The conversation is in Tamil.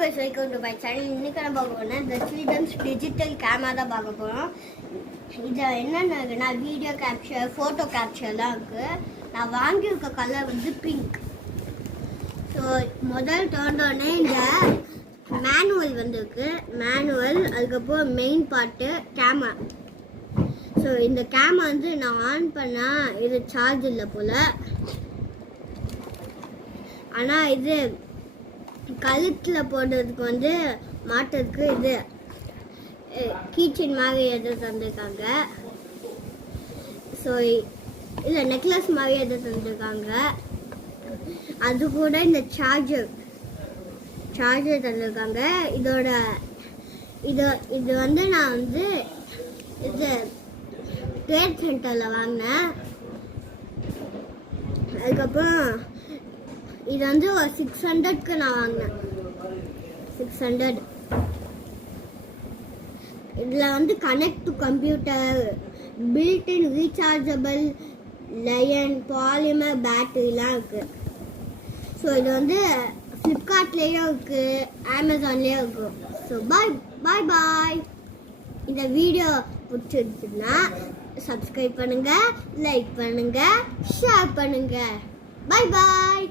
guys, welcome to my channel. இன்னைக்கு நம்ம பார்க்க போறோம் the children's digital camera தான் பார்க்க போறோம். இது என்னன்னா வீடியோ கேப்சர், போட்டோ கேப்சர்லாம் இருக்கு. நான் வாங்கியிருக்க கலர் வந்து பிங்க். ஸோ முதல் தோண்டோடனே இந்த மேனுவல் வந்துருக்கு. மேனுவல், அதுக்கப்புறம் மெயின் பார்ட்டு கேமரா. ஸோ இந்த கேமரா வந்து நான் ஆன் பண்ணால் இது சார்ஜ் இல்லை போல். ஆனால் இது கழுத்தில் போடுறதுக்கு வந்து மாட்டுறதுக்கு இது கீச்சன் மாதிரி எது தந்துருக்காங்க. ஸோ இல்லை நெக்லஸ் மாதிரி எது தந்துருக்காங்க. அது கூட இந்த சார்ஜர் தந்துருக்காங்க. இது வந்து நான் வந்து இது ட்ரேட் சென்டரில் வாங்கினேன். அதுக்கப்புறம் இது வந்து ஒரு 600க்கு நான் வாங்கினேன். 600. இதில் வந்து connect to computer, built in rechargeable lion polymer பேட்டரிலாம் இருக்குது. ஸோ இது வந்து ஃப்ளிப்கார்ட்லேயும் இருக்குது, அமேசான்லேயும் இருக்குது. So bye. இந்த வீடியோ பிடிச்சிருச்சுன்னா சப்ஸ்கிரைப் பண்ணுங்கள், லைக் பண்ணுங்கள், ஷேர் பண்ணுங்கள். பாய்.